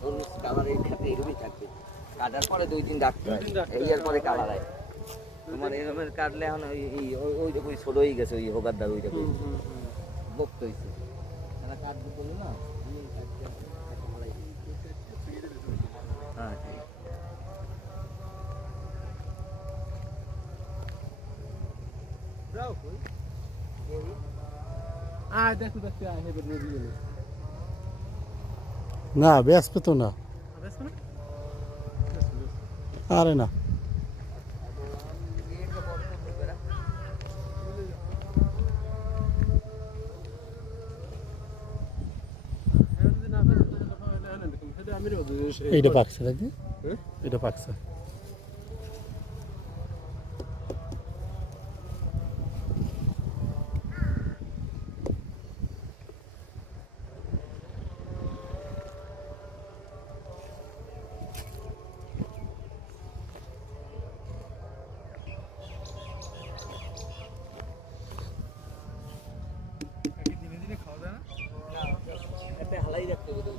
তরমুজ কালারের খেতে এরকমই থাকবে। কাটার পরে 2-3 রাখতে হয়, এর পরে কালার হয়। তোমার এরকমের কাটলে এখন ওই দেখো ছোট হয়ে গেছে, ওই হোগারদার ওই দেখো বক্ত হয়েছে। তারা কাটবে বলে না, হ্যাঁ ঠিক। না ব্যস্ত তো না, আরে না এইটা পাকছে নাকি, এটা পাকছে। হালাই রাখতে হবে।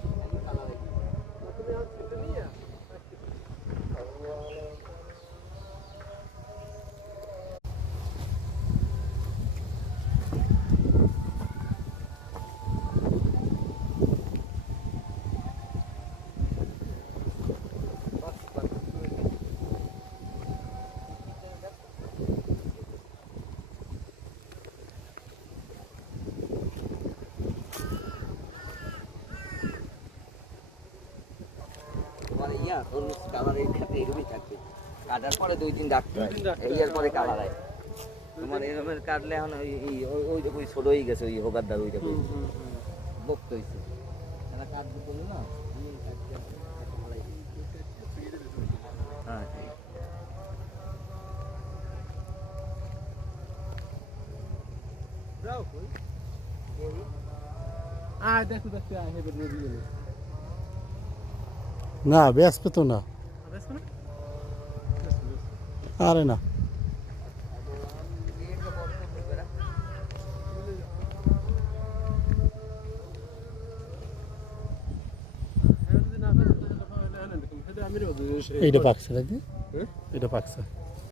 তোমার তরমুজ কালারের খেতে এরকমই থাকবে। কাটার পরে 2-3 রাখতে হয়, এর পরে কালার হয়। তোমার এরকমের কাটলে এখন ওই দেখো ছোট হয়ে গেছে, ওই হোগারদার ওই দেখো বক্ত হয়েছে। তারা কাটবে বলে না, হ্যাঁ ঠিক। না ব্যস্ত তো না, আরে না এইটা পাকছে নাকি, এটা পাকছে।